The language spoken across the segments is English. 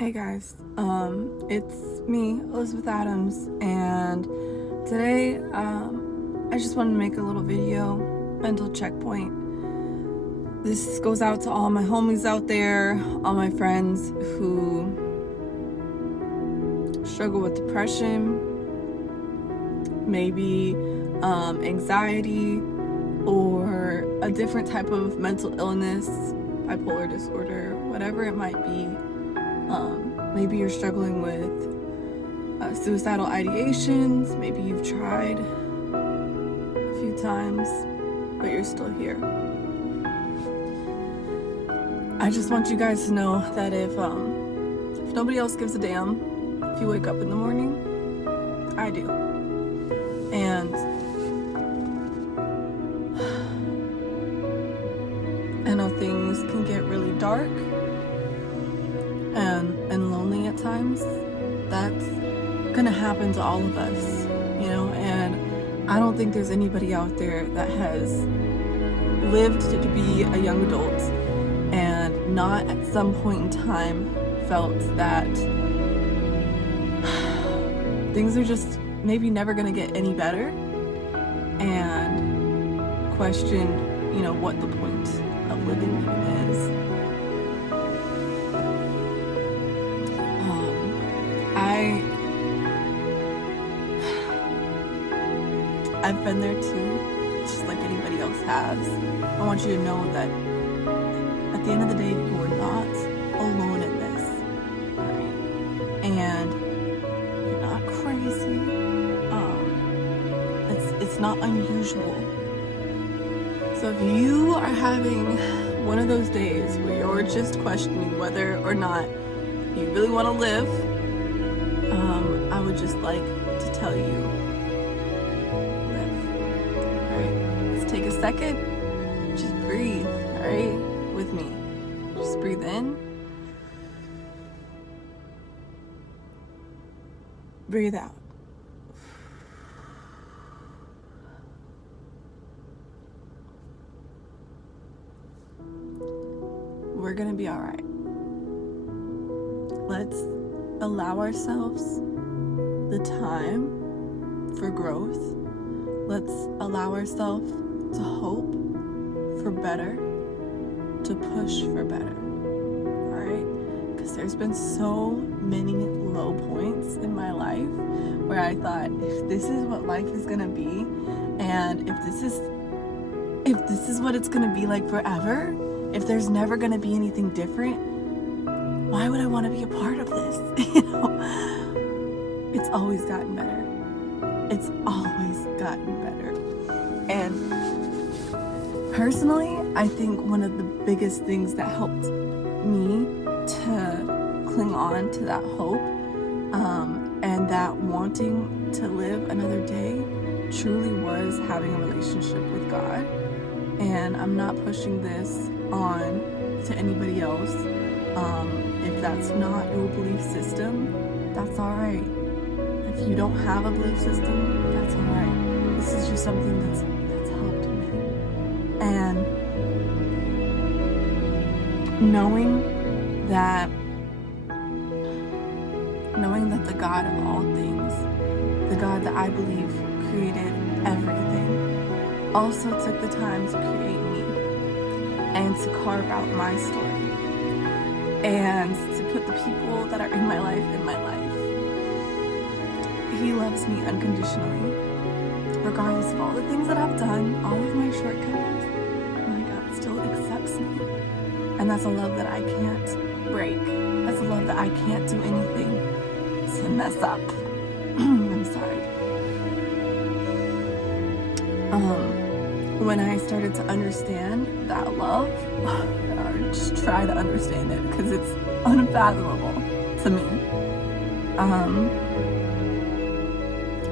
Hey guys, it's me, Elizabeth Adams, and today, I just wanted to make a little video, mental checkpoint. This goes out to all my homies out there, all my friends who struggle with depression, maybe anxiety, or a different type of mental illness, bipolar disorder, whatever it might be. Maybe you're struggling with suicidal ideations. Maybe you've tried a few times, but you're still here. I just want you guys to know that if nobody else gives a damn, if you wake up in the morning, I do. And I know things can get really dark and lonely at times. That's gonna happen to all of us, and I don't think there's anybody out there that has lived to be a young adult and not at some point in time felt that things are just maybe never gonna get any better and questioned, what the point of living even is. I've been there too, just like anybody else has. I want you to know that at the end of the day, you are not alone in this, right? And you're not crazy. It's not unusual. So if you are having one of those days where you're just questioning whether or not you really want to live, I would just like to tell you, live. All right, let's take a second, just breathe, all right, with me. Just breathe in, breathe out. We're gonna be all right. Let's allow ourselves the time for growth. Let's allow ourselves to hope for better, to push for better, all right? Because there's been so many low points in my life where I thought, if this is what life is gonna be, and if this is what it's gonna be like forever, if there's never gonna be anything different, why would I want to be a part of this? It's always gotten better. It's always gotten better. And personally, I think one of the biggest things that helped me to cling on to that hope and that wanting to live another day truly was having a relationship with God. And I'm not pushing this on to anybody else. If that's not your belief system, that's all right. If you don't have a belief system, that's all right. This is just something that's helped me. And knowing that the God of all things, the God that I believe created everything, also took the time to create me and to carve out my story and to put the people that are in my life. He loves me unconditionally, regardless of all the things that I've done, all of my shortcomings. My God still accepts me. And that's a love that I can't break. That's a love that I can't do anything to mess up. I'm sorry. When I started to understand that love, or just try to understand it because it's unfathomable to me,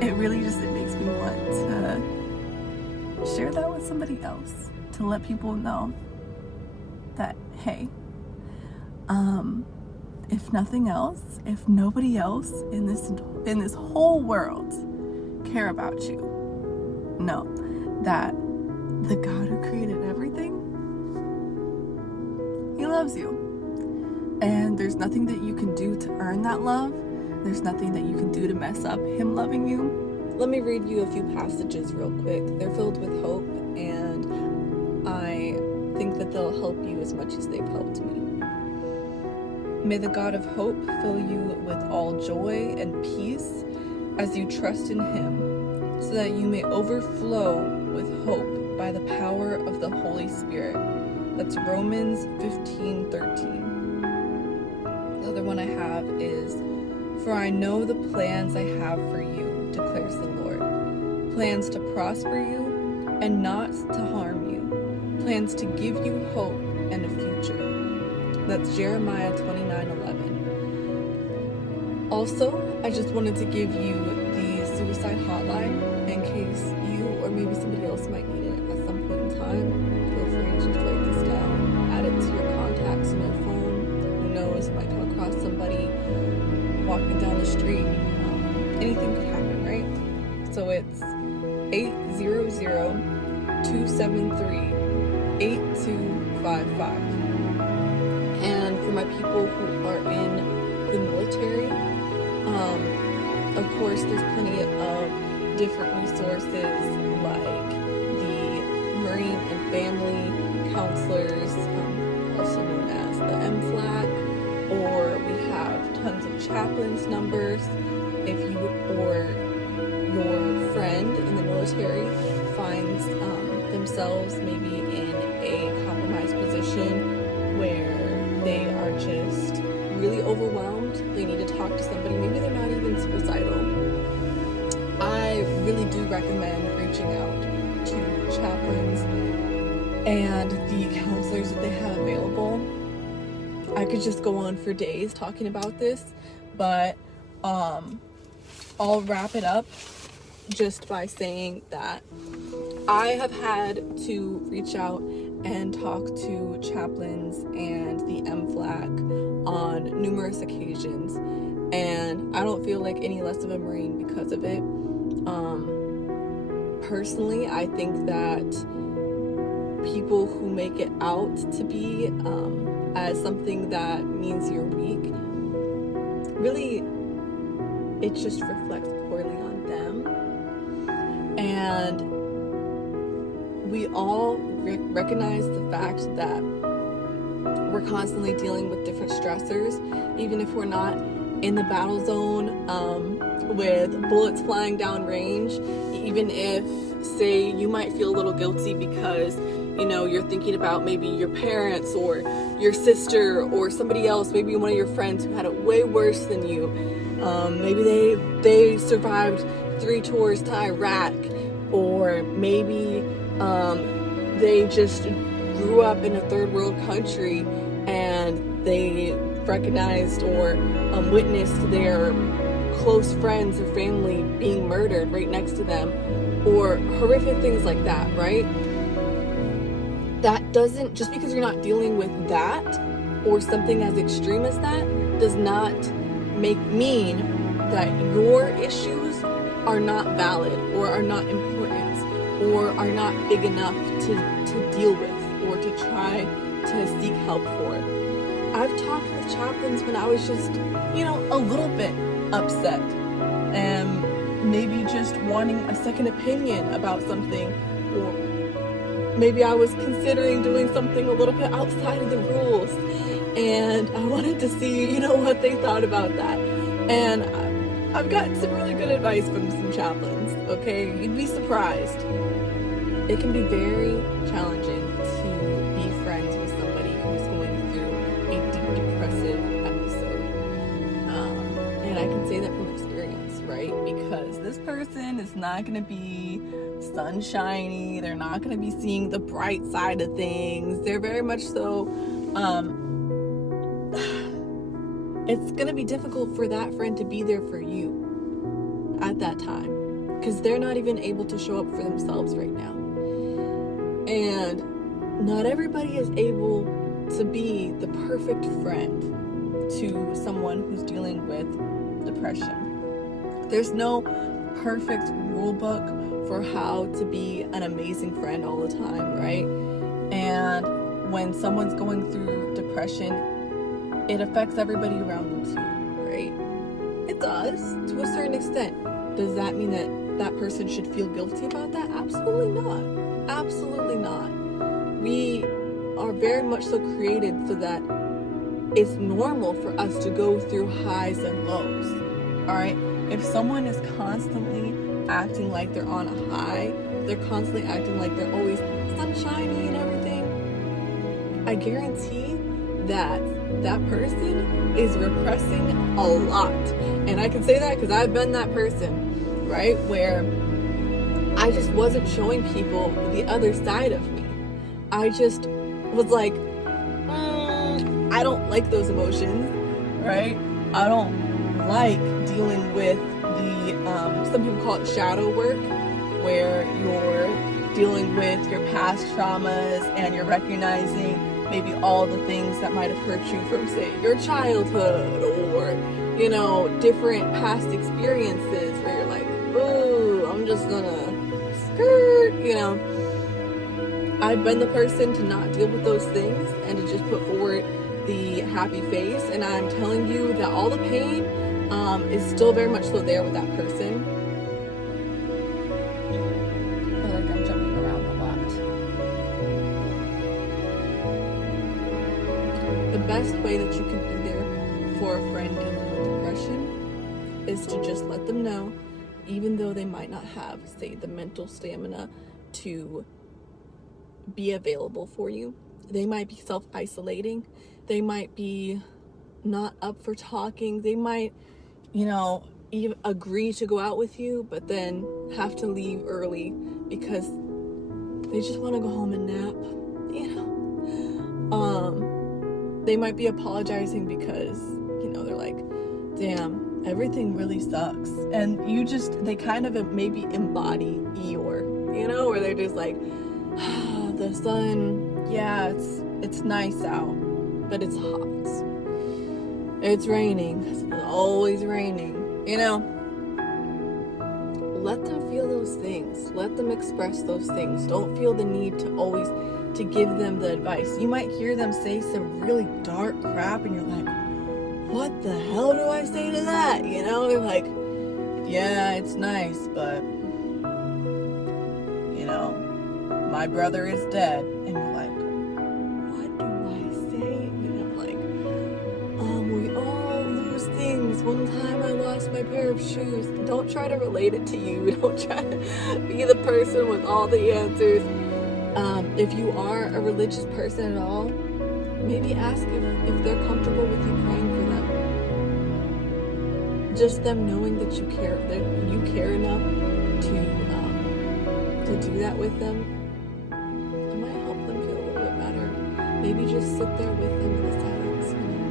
it makes me want to share that with somebody else, to let people know that, hey, if nothing else, if nobody else in this whole world care about you, know that the God who created everything, He loves you. And there's nothing that you can do to earn that love. There's nothing that you can do to mess up him loving you. Let me read you a few passages real quick. They're filled with hope, and I think that they'll help you as much as they've helped me. May the God of hope fill you with all joy and peace as you trust in him, so that you may overflow with hope by the power of the Holy Spirit. That's Romans 15:13. The other one I have is, for I know the plans I have for you, declares the Lord. Plans to prosper you and not to harm you. Plans to give you hope and a future. That's Jeremiah 29:11. Also, I just wanted to give you the suicide hotline in case you or maybe somebody else might need it at some point in time. Feel free to just write this down, add it to your contacts in your phone. Who knows, you might come across somebody walking down the street. Anything could happen, right? So it's 800-273-8255. And for my people who are in the military, of course, there's plenty of different resources like the Marine and Family Counselors, also known as the MFLAC, or we have tons of chaplains numbers. If you or your friend in the military finds themselves maybe in a compromised position where they are just really overwhelmed, they need to talk to somebody, maybe they're not even suicidal, I really do recommend reaching out to chaplains and the counselors that they have available. I could just go on for days talking about this, but I'll wrap it up just by saying that I have had to reach out and talk to chaplains and the MFLAC on numerous occasions, and I don't feel like any less of a Marine because of it. Personally, I think that people who make it out to be as something that means you're weak, really, it just reflects poorly on them. And we all recognize the fact that we're constantly dealing with different stressors, even if we're not in the battle zone with bullets flying down range. Even if, say, you might feel a little guilty because you're thinking about maybe your parents or your sister or somebody else, maybe one of your friends who had it way worse than you. Maybe they survived 3 tours to Iraq, or maybe they just grew up in a third world country and they recognized or witnessed their close friends or family being murdered right next to them, or horrific things like that, right? That doesn't, just because you're not dealing with that or something as extreme as that, does not mean that your issues are not valid or are not important or are not big enough to deal with or to try to seek help for. I've talked with chaplains when I was just, a little bit upset and maybe just wanting a second opinion about something, or maybe I was considering doing something a little bit outside of the rules, and I wanted to see, what they thought about that. And I've gotten some really good advice from some chaplains, okay? You'd be surprised. It can be very challenging to be friends with somebody who's going through a deep depressive episode. And I can say that from experience, right? Because this person is not going to be sunshiny. They're not going to be seeing the bright side of things. They're very much so, it's going to be difficult for that friend to be there for you at that time, because they're not even able to show up for themselves right now. And not everybody is able to be the perfect friend to someone who's dealing with depression. There's no perfect rule book for how to be an amazing friend all the time, right? And when someone's going through depression, it affects everybody around them too, right? It does, to a certain extent. Does that mean that that person should feel guilty about that? Absolutely not. Absolutely not. We are very much so created so that it's normal for us to go through highs and lows. All right? If someone is constantly acting like they're on a high, they're constantly acting like they're always sunshiny and everything, I guarantee that that person is repressing a lot. And I can say that because I've been that person, right? Where I just wasn't showing people the other side of me. I just was like, I don't like those emotions, right? I don't like dealing with the, some people call it shadow work, where you're dealing with your past traumas and you're recognizing maybe all the things that might have hurt you from, say, your childhood, or, you know, different past experiences where you're like, oh, I'm just gonna skirt, you know. I've been the person to not deal with those things and to just put forward the happy face, and I'm telling you that all the pain is still very much so there with that person. I feel like I'm jumping around a lot. The best way that you can be there for a friend dealing with depression is to just let them know, even though they might not have, say, the mental stamina to be available for you. They might be self-isolating. They might be not up for talking. They might, you know, even agree to go out with you, but then have to leave early because they just want to go home and nap, you know. They might be apologizing because, you know, they're like, damn, everything really sucks. And they kind of maybe embody Eeyore, you know, where they're just like, the sun, yeah, it's nice out, but it's hot. It's raining. It's always raining. You know, let them feel those things. Let them express those things. Don't feel the need to always to give them the advice. You might hear them say some really dark crap and you're like, what the hell do I say to that? You know, they're like, yeah, it's nice, but, you know, my brother is dead. And you're like, what do I say? You know, like, we all lose things. One time I lost my pair of shoes. Don't try to relate it to you. Don't try to be the person with all the answers. If you are a religious person at all, maybe ask if they're comfortable with you praying for them. Just them knowing that you care enough to do that with them. It might help them feel a little bit better. Maybe just sit there with them in the silence. You know?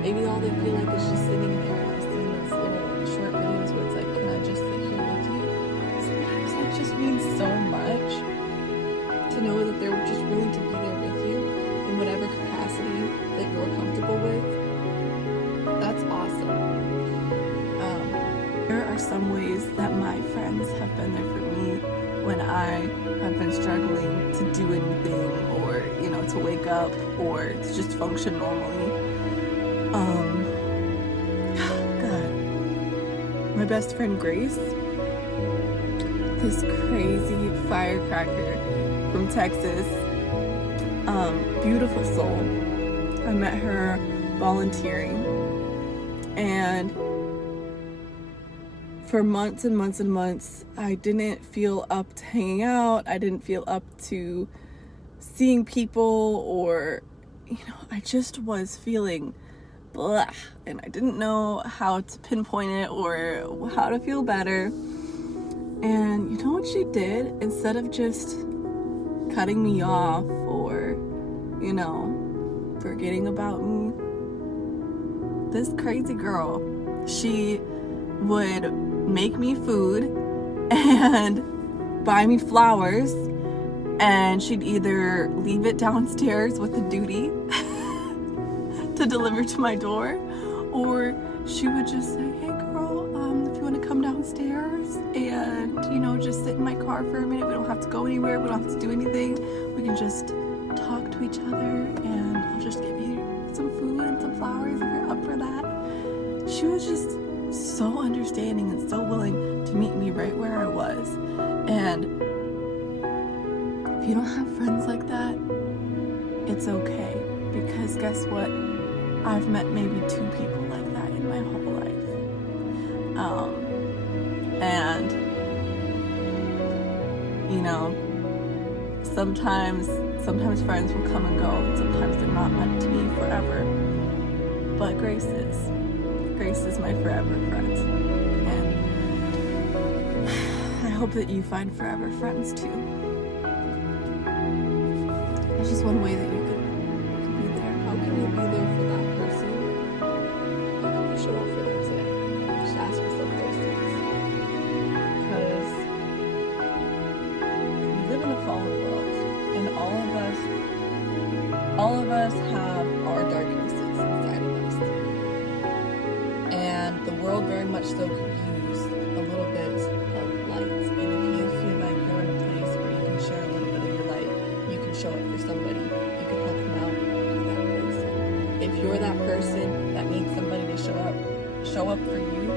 Maybe all they feel like is just sitting there. I've seen those little short videos where it's like, can I just sit here with you? Sometimes that just means so much. To know that they're just willing to be there with you in whatever capacity that you're comfortable with. That's awesome. There are some ways that my friends have been there for me when I have been struggling to do anything, or, you know, to wake up or to just function normally. God. My best friend Grace, this crazy firecracker from Texas, beautiful soul. I met her volunteering, and for months and months and months, I didn't feel up to hanging out. I didn't feel up to seeing people, or, you know, I just was feeling blah, and I didn't know how to pinpoint it or how to feel better. And you know what she did? Instead of just cutting me off or, you know, forgetting about me, this crazy girl, she would make me food and buy me flowers, and she'd either leave it downstairs with the duty to deliver to my door, or she would just say, hey girl, if you want to come downstairs and, you know, just sit in my car for a minute, we don't have to go anywhere, we don't have to do anything, we can just talk to each other, and I'll just give you some food and some flowers, she was just so understanding and so willing to meet me right where I was. And if you don't have friends like that, it's okay, because guess what? I've met maybe 2 people like that in my whole life. And you know, sometimes friends will come and go, and sometimes they're not meant to be forever. But Grace is my forever friend. And I hope that you find forever friends too. It's just one way that you could be there. How can you be there for that person? How can you show up for them today? Just ask yourself those things. Because we live in a fallen world, and all of us have our darknesses inside of us. And the world very much so could use a little bit of light. And if you feel like you're in a place where you can share a little bit of your light, you can show it for somebody, you can help them out, be that person. If you're that person that needs somebody to show up for you,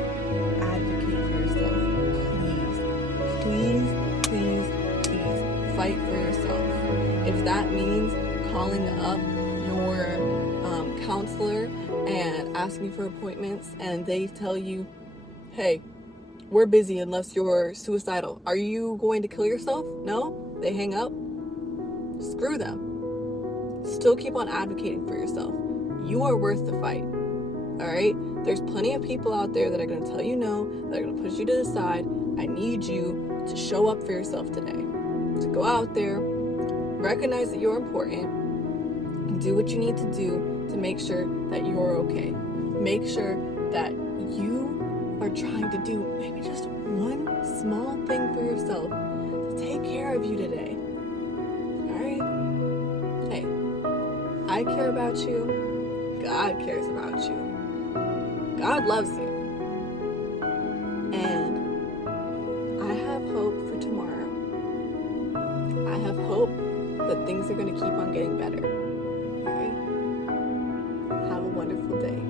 advocate for yourself. Please, fight for yourself. If that means calling up your counselor and asking for appointments, and they tell you, hey, we're busy unless you're suicidal. Are you going to kill yourself? No? They hang up? Screw them. Still keep on advocating for yourself. You are worth the fight. Alright? There's plenty of people out there that are going to tell you no, that are going to push you to the side. I need you to show up for yourself today. To go out there, recognize that you're important, and do what you need to do to make sure that you're okay. Make sure that you are trying to do maybe just one small thing for yourself to take care of you today. Alright? Hey, I care about you. God cares about you. God loves you. And I have hope for tomorrow. I have hope that things are going to keep on getting better. Alright? Have a wonderful day.